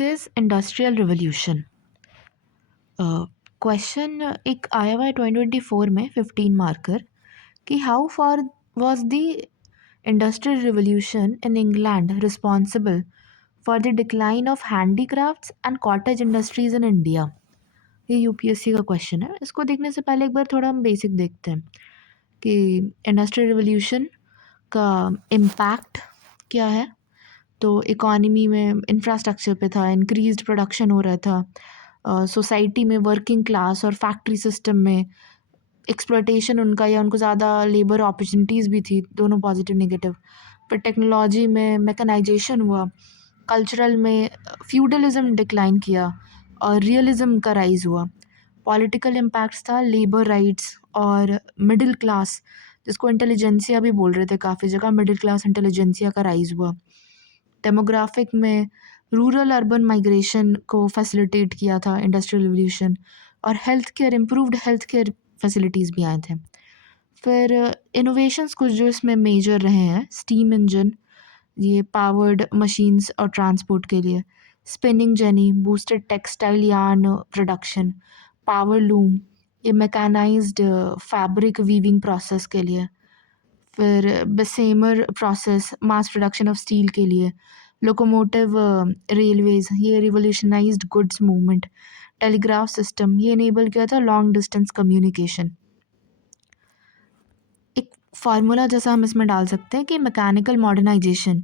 Topic is industrial revolution. Question एक आया हुआ है 2024 में 15 मार्कर कि how for was the industrial revolution in England responsible for the decline of handicrafts and cottage industries in India. ये UPSC का question है। इसको देखने से पहले एक बार थोड़ा हम बेसिक देखते हैं कि इंडस्ट्रियल रिवॉल्यूशन का इम्पैक्ट क्या है। तो इकॉनमी में इंफ्रास्ट्रक्चर पे था, इंक्रीज्ड प्रोडक्शन हो रहा था, सोसाइटी में वर्किंग क्लास और फैक्ट्री सिस्टम में एक्सप्लॉयटेशन उनका या उनको ज़्यादा लेबर अपॉर्चुनिटीज़ भी थी, दोनों पॉजिटिव नेगेटिव। फिर टेक्नोलॉजी में मैकेनाइजेशन हुआ, कल्चरल में फ्यूडलिज्म डिक्लाइन किया और रियलिज्म का राइज हुआ। पॉलिटिकल इम्पैक्ट्स था लेबर राइट्स और मिडिल क्लास, जिसको इंटेलिजेंसिया भी बोल रहे थे काफ़ी जगह, मिडिल क्लास इंटेलिजेंसिया का राइज हुआ। डेमोग्राफिक में रूरल अर्बन माइग्रेशन को फैसिलिटेट किया था इंडस्ट्रियल रिवॉल्यूशन, और health care, improved health care facilities भी आए थे। फिर इनोवेशंस कुछ जो इसमें मेजर रहे हैं, स्टीम इंजन, ये पावर्ड मशीन्स और ट्रांसपोर्ट के लिए, spinning jenny, boosted textile yarn production, power loom, ये मैकेनाइज्ड फैब्रिक वीविंग प्रोसेस के लिए। फिर Bessemer process, mass production of steel के लिए, लोकोमोटिव रेलवेज, ये revolutionised goods movement, telegraph system, ये इनेबल किया था लॉन्ग डिस्टेंस कम्युनिकेशन। एक फार्मूला जैसा हम इसमें डाल सकते हैं कि मैकेनिकल मॉडर्नाइजेशन,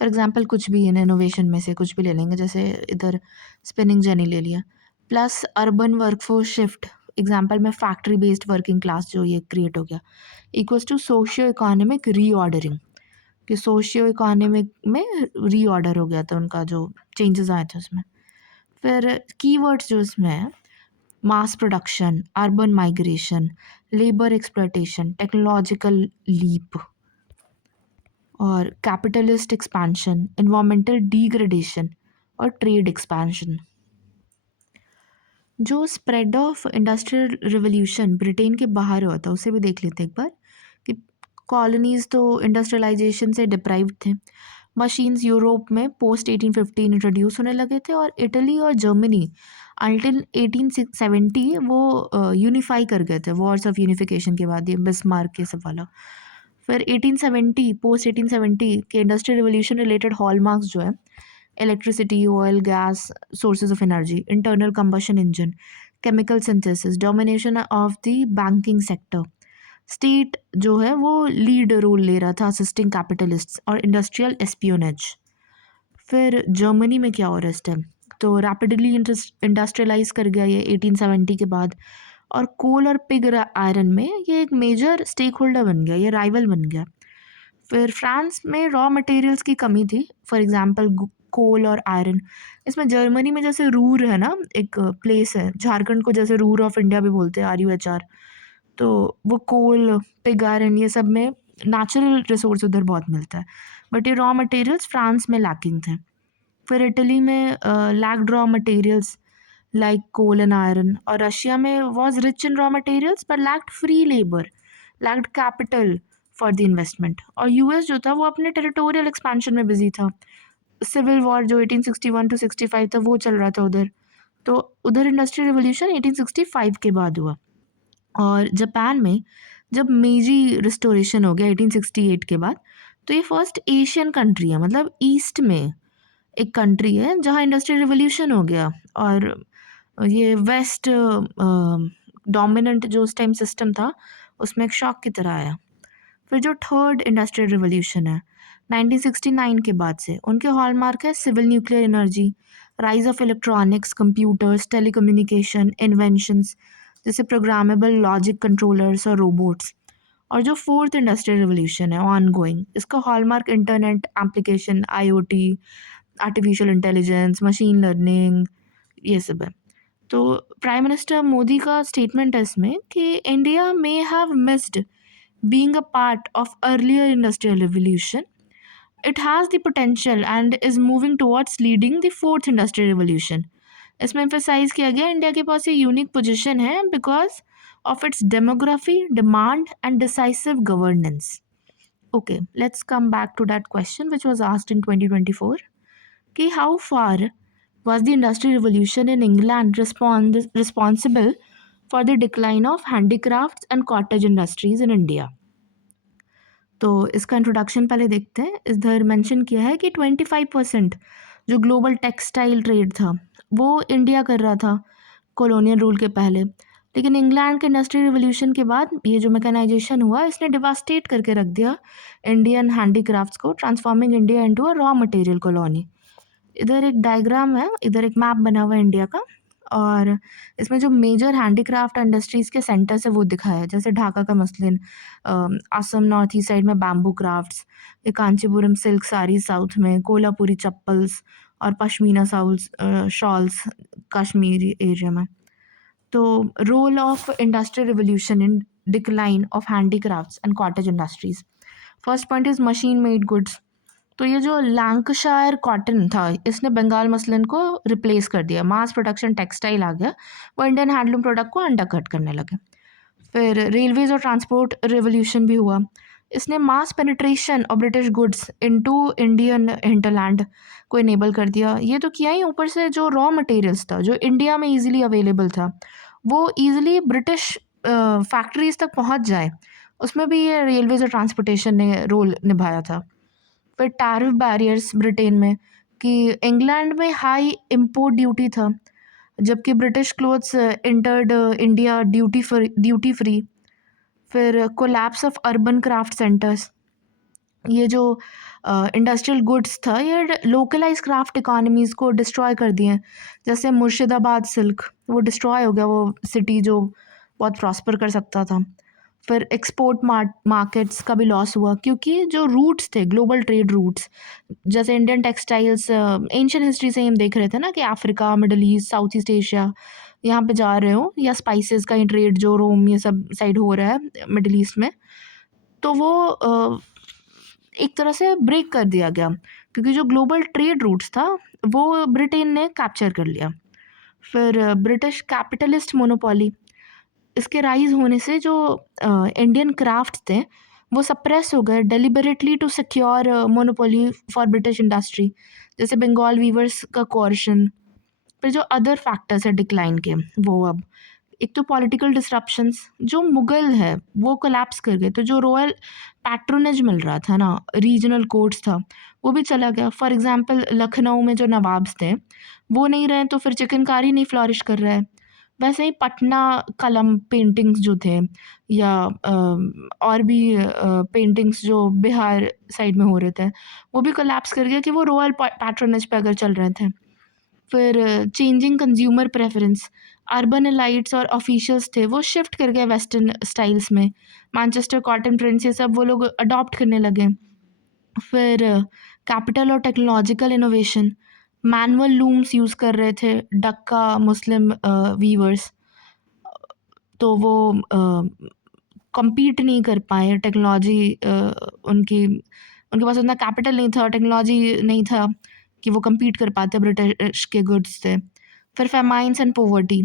फॉर एग्जांपल कुछ भी इन इनोवेशन में से कुछ भी ले लेंगे, जैसे इधर स्पिनिंग जेनी ले लिया, plus urban workforce shift, example में फैक्ट्री बेस्ड वर्किंग क्लास जो ये क्रिएट हो गया, equals to socio economic reordering, कि सोशियो इकोनॉमिक में रीऑर्डर हो गया था उनका, जो चेंजेस आए थे उसमें। फिर कीवर्ड्स जो इसमें है, mass production, urban migration, labour exploitation, technological leap और कैपिटलिस्ट एक्सपेंशन, इन्वायरमेंटल डिग्रेडेशन और ट्रेड एक्सपेंशन। जो spread of industrial revolution Britain के बाहर हुआ था उसे भी देख लेते एक बार, कि कॉलोनीज तो इंडस्ट्रियलाइजेशन से डिप्राइव्ड थे। मशीन्स यूरोप में पोस्ट 1815 इंट्रोड्यूस होने लगे थे, और इटली और जर्मनी अल्टिल 1870 वो यूनिफाई कर गए थे, वॉर्स ऑफ यूनिफिकेशन के बाद, ये बिस्मार्क के सब वाला। फिर 1870 पोस्ट 1870 के इंडस्ट्रियल रिवॉल्यूशन रिलेटेड हॉलमार्क्स जो है, electricity, oil, gas sources of energy, internal combustion engine, chemical synthesis, domination of the banking sector, state जो है वो लीड रोल ले रहा था असिस्टिंग कैपिटलिस्ट्स, और इंडस्ट्रियल एस्पियोनेज। फिर जर्मनी में क्या हो रहा है इस टाइम, तो रैपिडली इंडस्ट्रियलाइज कर गया ये 1870 के बाद, और कोल और पिग आयरन में ये एक मेजर स्टेक होल्डर बन गया, ये राइवल बन गया। फिर फ्रांस में रॉ मटेरियल्स की कमी थी, फॉर एग्जांपल कोल और आयरन। इसमें जर्मनी में जैसे रूर है ना, एक प्लेस है, झारखंड को जैसे रूर ऑफ इंडिया भी बोलते हैं, RUHR, तो वो कोल, पिग आयरन, ये सब में नेचुरल रिसोर्स उधर बहुत मिलता है, बट ये रॉ मटेरियल्स फ्रांस में लैकिंग थे। फिर इटली में lacked raw materials like coal and iron, और रशिया में was rich in raw materials पर lacked free labour, lacked capital for the investment. और यूएस जो था वो अपने टेरिटोरियल एक्सपेंशन में बिजी था, सिविल वॉर जो 1861 to 65 था वो चल रहा था उधर, तो उधर इंडस्ट्रियल रिवॉल्यूशन 1865 के बाद हुआ। और जापान में जब मेजी रिस्टोरेशन हो गया 1868 के बाद, तो ये फर्स्ट एशियन कंट्री है, मतलब ईस्ट में एक कंट्री है जहाँ इंडस्ट्रियल रिवॉल्यूशन हो गया, और ये वेस्ट डोमिनेंट जो उस टाइम सिस्टम था उसमें एक शॉक की तरह आया। फिर जो थर्ड इंडस्ट्रियल रिवॉल्यूशन है 1969 के बाद से, उनके हॉलमार्क है civil nuclear energy, rise of electronics, computers, telecommunication, inventions जैसे प्रोग्रामेबल लॉजिक कंट्रोलर्स और रोबोट्स। और जो फोर्थ इंडस्ट्रियल रिवॉल्यूशन है ऑन गोइंग, इसका hallmark internet application, IoT, artificial intelligence, machine learning, ये सब है। तो प्राइम मिनिस्टर मोदी का स्टेटमेंट है इसमें कि India may have missed being a part of earlier industrial revolution, it has the potential and is moving towards leading the fourth industrial revolution. इसमें emphasize किया गया इंडिया के पास ये यूनिक पोजीशन है because of its demography, demand and decisive governance. Okay, let's come back to that question which was asked in 2024 कि how far Was the Industrial Revolution in England responsible for the decline of handicrafts and cottage industries in India? तो इसका introduction पहले देखते हैं। इधर mention किया है कि 25% जो ग्लोबल टेक्सटाइल ट्रेड था वो इंडिया कर रहा था कॉलोनियल रूल के पहले, लेकिन इंग्लैंड के इंडस्ट्रियल रिवॉल्यूशन के बाद ये जो मैकेनाइजेशन हुआ इसने डिवास्टेट करके रख दिया इंडियन हैंडीक्राफ्ट्स को, transforming India into a raw material colony. इधर एक डायग्राम है, इधर एक मैप बना हुआ है इंडिया का, और इसमें जो मेजर हैंडीक्राफ्ट इंडस्ट्रीज़ के सेंटर्स है वो दिखाया है, जैसे ढाका का muslin, Assam north east side में बैम्बू क्राफ्ट्स, ये कांचीपुरम सिल्क साड़ी साउथ में, कोल्हापुरी चप्पल्स और पश्मीना शॉल्स कश्मीरी एरिया में। तो role of industrial revolution in decline of handicrafts and cottage industries. First point is machine made goods. तो ये जो लैंकाशायर कॉटन था इसने बंगाल मसलिन को रिप्लेस कर दिया, मास प्रोडक्शन टेक्सटाइल आ गया, वो इंडियन हैंडलूम प्रोडक्ट को अंडरकट करने लगे। फिर रेलवेज और ट्रांसपोर्ट रिवोल्यूशन भी हुआ, इसने मास पेनिट्रेशन और British goods into Indian hinterland को इनेबल कर दिया। ये तो किया ही, ऊपर से जो रॉ मटेरियल्स था जो इंडिया में इजीली अवेलेबल था वो इजीली ब्रिटिश फैक्ट्रीज तक पहुंच जाए, उसमें भी ये रेलवेज और ट्रांसपोर्टेशन ने रोल निभाया था। फिर टैरिफ बैरियर्स ब्रिटेन में, कि इंग्लैंड में हाई इम्पोर्ट ड्यूटी था जबकि British clothes entered India duty free. फिर collapse of urban craft centres, ये जो इंडस्ट्रियल गुड्स था ये लोकलाइज क्राफ्ट इकोनॉमीज़ को डिस्ट्रॉय कर दिए, जैसे मुर्शिदाबाद सिल्क वो डिस्ट्रॉय हो गया, वो सिटी जो बहुत प्रॉस्पर कर सकता था। फिर एक्सपोर्ट मार्केट्स का भी लॉस हुआ, क्योंकि जो रूट्स थे ग्लोबल ट्रेड रूट्स, जैसे इंडियन टेक्सटाइल्स एंशियंट हिस्ट्री से ही हम देख रहे थे ना कि Africa, middle east, south east Asia यहाँ पे जा रहे हो, या स्पाइसेस का ही ट्रेड जो रोम ये सब साइड हो रहा है मिडल ईस्ट में, तो वो एक तरह से ब्रेक कर दिया गया, क्योंकि जो ग्लोबल ट्रेड रूट्स था वो ब्रिटेन ने कैप्चर कर लिया। फिर ब्रिटिश कैपिटलिस्ट मोनोपोली, इसके राइज होने से जो इंडियन क्राफ्ट्स थे वो सप्रेस हो गए deliberately to secure monopoly for British industry, जैसे बंगाल वीवर्स का कोर्शन। फिर जो अदर फैक्टर्स है डिक्लाइन के, वो अब एक तो पॉलिटिकल डिसरप्शंस, जो मुगल है वो कोलैप्स कर गए, तो जो रॉयल पैट्रोनेज मिल रहा था ना, रीजनल कोर्ट्स था, वो भी चला गया। फॉर एग्जांपल लखनऊ में जो नवाब्स थे वो नहीं रहे, तो फिर चिकनकारी नहीं फ्लॉरिश कर रहा है। वैसे ही पटना कलम पेंटिंग्स जो थे, या और भी पेंटिंग्स जो बिहार साइड में हो रहे थे, वो भी कोलैप्स कर गया कि वो रॉयल पैट्रोनेज पे अगर चल रहे थे। फिर चेंजिंग कंज्यूमर प्रेफरेंस, अर्बन एलाइट्स और ऑफिशियल्स थे वो शिफ्ट कर गए वेस्टर्न स्टाइल्स में, मैनचेस्टर कॉटन प्रिंट्स ये सब वो लोग अडॉप्ट करने लगे। फिर कैपिटल और technological innovation, manual looms use कर रहे थे डक्का मुस्लिम वीवर्स, तो वो कम्पीट नहीं कर पाए, टेक्नोलॉजी उनकी उनके पास उतना कैपिटल नहीं था, टेक्नोलॉजी नहीं था कि वो कम्पीट कर पाते ब्रिटिश के गुड्स से। फिर famines and poverty,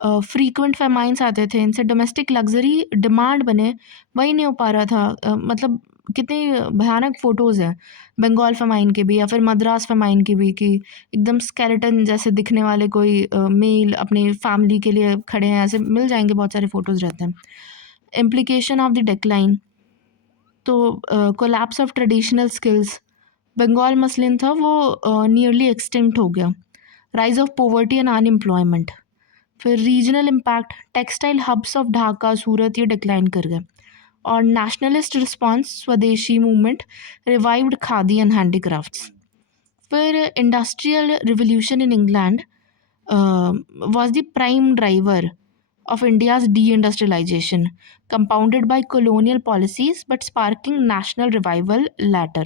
frequent famines आते थे, इनसे डोमेस्टिक लग्जरी डिमांड बने वही नहीं हो पा रहा था। मतलब कितनी भयानक फ़ोटोज़ हैं बंगाल फेमाइन के भी, या फिर मद्रास फेमाइन की भी, कि एकदम स्केलेटन जैसे दिखने वाले कोई मेल अपनी फैमिली के लिए खड़े हैं, ऐसे मिल जाएंगे, बहुत सारे फ़ोटोज़ रहते हैं। इम्प्लीकेशन ऑफ द डिक्लाइन, तो collapse of traditional skills, Bengal muslin था वो नियरली एक्सटिंक्ट हो गया। Rise of poverty and unemployment. फिर regional impact, textile hubs of Dhaka, Surat ये डिक्लाइन कर गए। और nationalist response, swadeshi movement, revived khadi and handicrafts. फिर industrial revolution in England was the prime driver of India's deindustrialization, compounded by colonial policies but sparking national revival later.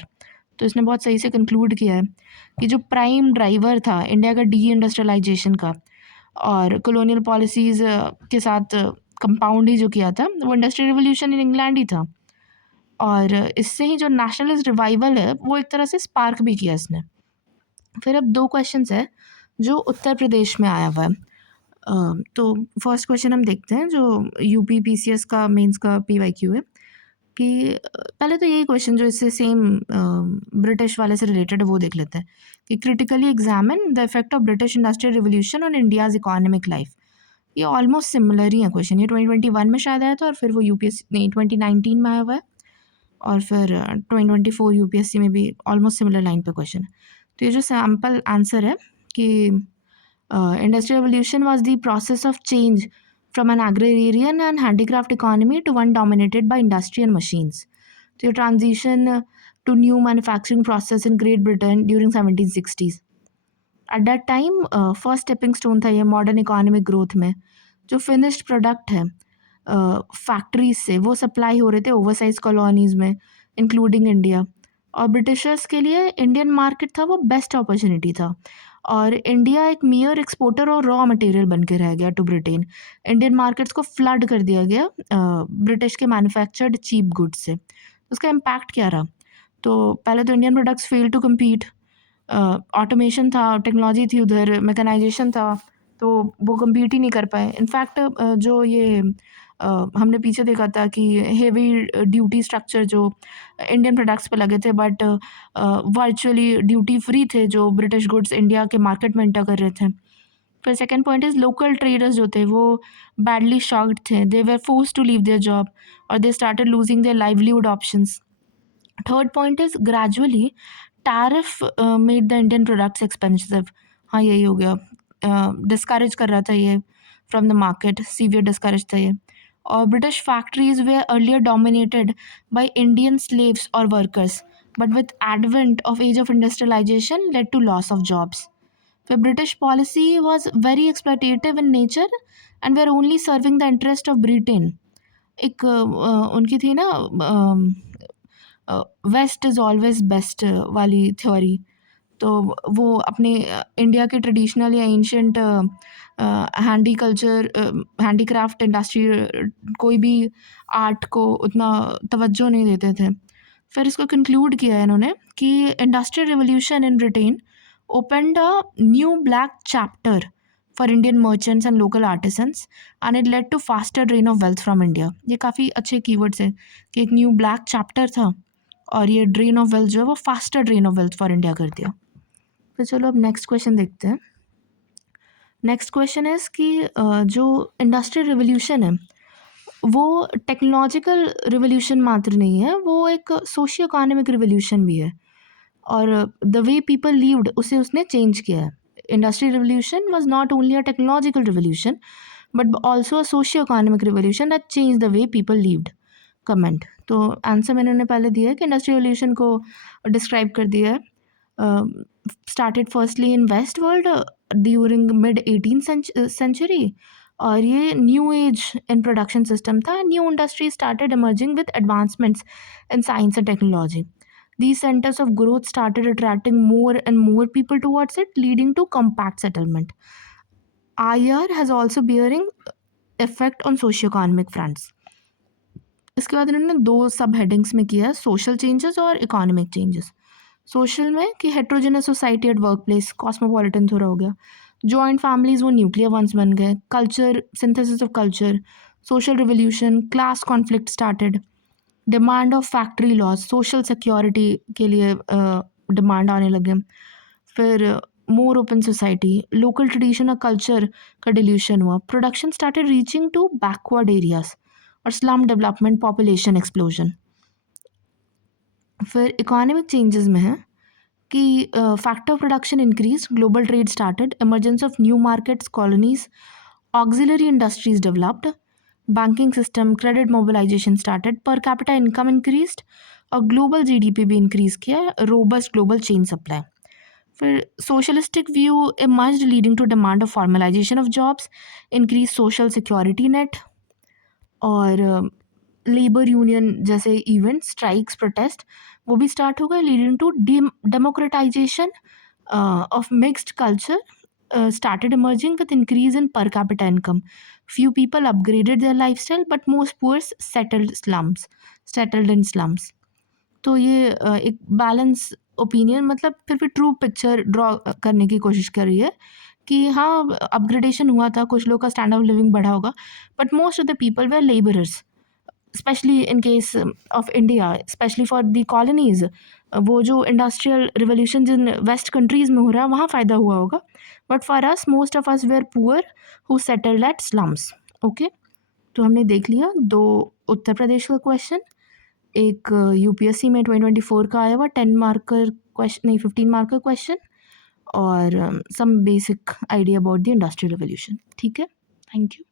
तो इसने बहुत सही से कंक्लूड किया है कि जो प्राइम ड्राइवर था इंडिया का डीइंडस्ट्रियलाइजेशन का और कॉलोनियल पॉलिसीज़ के साथ कंपाउंड ही जो किया था वो इंडस्ट्रियल रिवोल्यूशन इन इंग्लैंड ही था, और इससे ही जो नेशनलिस्ट रिवाइवल है वो एक तरह से स्पार्क भी किया इसने। फिर अब दो क्वेश्चंस है जो उत्तर प्रदेश में आया हुआ है। तो फर्स्ट क्वेश्चन हम देखते हैं जो यूपी पीसीएस का मेंस का पीवाईक्यू है। कि पहले तो यही क्वेश्चन जो इससे सेम ब्रिटिश वाले से रिलेटेड है वो देख लेते हैं कि critically examine the effect of British industrial revolution on India's economic life. ये ऑलमोस्ट सिमिलर ही है क्वेश्चन, ये 2021 में शायद आया था और फिर वो यूपीएससी नहीं 2019 में आया हुआ है और फिर 2024 यूपीएससी में भी ऑलमोस्ट सिमिलर लाइन पे क्वेश्चन है। तो ये जो सैम्पल आंसर है कि industrial revolution was the process of change from an agrarian and handicraft economy to one dominated by industry and machines. तो ये transition to new manufacturing process in Great Britain during 1760s। At that time first stepping stone था ये modern economic growth में। जो finished product है factories से वो supply हो रहे थे ओवरसाइज कॉलोनीज़ में इंक्लूडिंग इंडिया, और ब्रिटिशर्स के लिए इंडियन मार्केट था वो बेस्ट अपॉर्चुनिटी था, और इंडिया एक मियर एक्सपोर्टर और रॉ मटेरियल बन के रह गया टू ब्रिटेन। इंडियन मार्केट्स को फ्लड कर दिया गया ब्रिटिश के मैन्युफैक्चर्ड चीप गुड्स से। उसका इम्पैक्ट क्या रहा? तो पहले तो Indian products fail to compete, automation था, टेक्नोलॉजी थी उधर, मैकेनाइजेशन था, तो वो कम्पीट ही नहीं कर पाए। इनफैक्ट जो ये हमने पीछे देखा था कि हेवी ड्यूटी स्ट्रक्चर जो इंडियन प्रोडक्ट्स पे लगे थे, बट वर्चुअली ड्यूटी फ्री थे जो ब्रिटिश गुड्स इंडिया के मार्केट में एंटर कर रहे थे। फिर second point is local traders जो थे वो बैडली शॉक्ड थे, they were force to leave their job और they started losing their livelihood options. Third point is gradually tariff made the Indian products expensive. हाँ यही हो गया, डिस्करेज कर रहा था ये from the market, severe discourage था ये। और ब्रिटिश फैक्ट्रीज वे earlier dominated by Indian slaves और workers, but with advent of age of industrialisation led to loss of jobs. फिर British policy was very exploitative in nature and वे are only serving the interest of Britain. एक उनकी थी ना west is always best वाली theory, तो वो अपने इंडिया के ट्रेडिशनल या ancient handy culture handicraft industry कोई भी आर्ट को उतना तवज्जो नहीं देते थे। फिर इसको कंक्लूड किया है इन्होंने कि industrial revolution in Britain opened a new black chapter for Indian merchants and local artisans and it led to faster drain of wealth from India. ये काफ़ी अच्छे कीवर्ड्स हैं कि एक न्यू ब्लैक चैप्टर था और ये ड्रेन ऑफ वेल्थ जो है वो faster drain of wealth for India कर दिया। तो चलो अब नेक्स्ट क्वेश्चन देखते हैं। नेक्स्ट क्वेश्चन इज़ कि जो इंडस्ट्रियल रिवोल्यूशन है वो टेक्नोलॉजिकल रिवोल्यूशन मात्र नहीं है, वो एक सोशियो इकोनॉमिक रिवोल्यूशन भी है, और द वे पीपल लिव्ड उसे उसने चेंज किया है। Industrial revolution was not only a technological revolution but also a socio economic revolution that change the way people lived. Comment. तो आंसर मैंने उन्हें पहले दिया है कि इंडस्ट्रियल रिवोल्यूशन को डिस्क्राइब कर दिया है, started firstly in west world during mid 18th century, और ये new age in production system था। New industry started emerging with advancements in science and technology. These centers of growth started attracting more and more people towards it, leading to compact settlement. IR has also bearing effect on socio-economic fronts. इसके बाद इन्होंने दो सब headings में किया है, social changes और economic changes. Social में कि heterogeneous society at work place, cosmopolitan थोड़ा हो गया, जॉइंट फैमिलीज वो न्यूक्लियर वंस बन गए, culture, synthesis of culture, social revolution, class conflict started, demand of factory laws, social security के लिए डिमांड आने लगे, फिर more open society, local tradition और कल्चर का डिल्यूशन हुआ, production started reaching to backward areas, और स्लम डेवलपमेंट, पॉपुलेशन एक्सप्लोजन। फिर इकोनॉमिक चेंजेस में है कि factor of production increase, global trade started, emergence of new markets, colonies, auxiliary industries developed, banking system, credit mobilization started, per capita income increased, और global GDP भी increase किया, robust global chain supply. फिर socialistic view emerged leading to demand of formalization of jobs, increase social security net, और labour union जैसे event, strikes, protest वो भी start हो गए, leading to democratisation of mixed culture started emerging with increase in per capita income. Few people upgraded their lifestyle, but most poor settled in slums. तो ये एक balance opinion, मतलब फिर भी ट्रू पिक्चर ड्रॉ करने की कोशिश कर रही है कि हाँ अपग्रेडेशन हुआ था, कुछ लोग का स्टैंडर्ड ऑफ लिविंग बढ़ा होगा, but most of the people were labourers, specially in case of India, specially for the colonies, वो जो इंडस्ट्रियल रिवोल्यूशन जिन वेस्ट कंट्रीज़ में हो रहा है वहाँ फ़ायदा हुआ होगा, but for us most of us were poor who settled at slums. Okay, तो हमने देख लिया 2 उत्तर प्रदेश का क्वेश्चन, एक यूपीएससी में 2024 का आया हुआ 10 मार्कर क्वेश्चन, नहीं 15 मार्कर क्वेश्चन, और some basic idea about the industrial revolution. ठीक है, थैंक यू।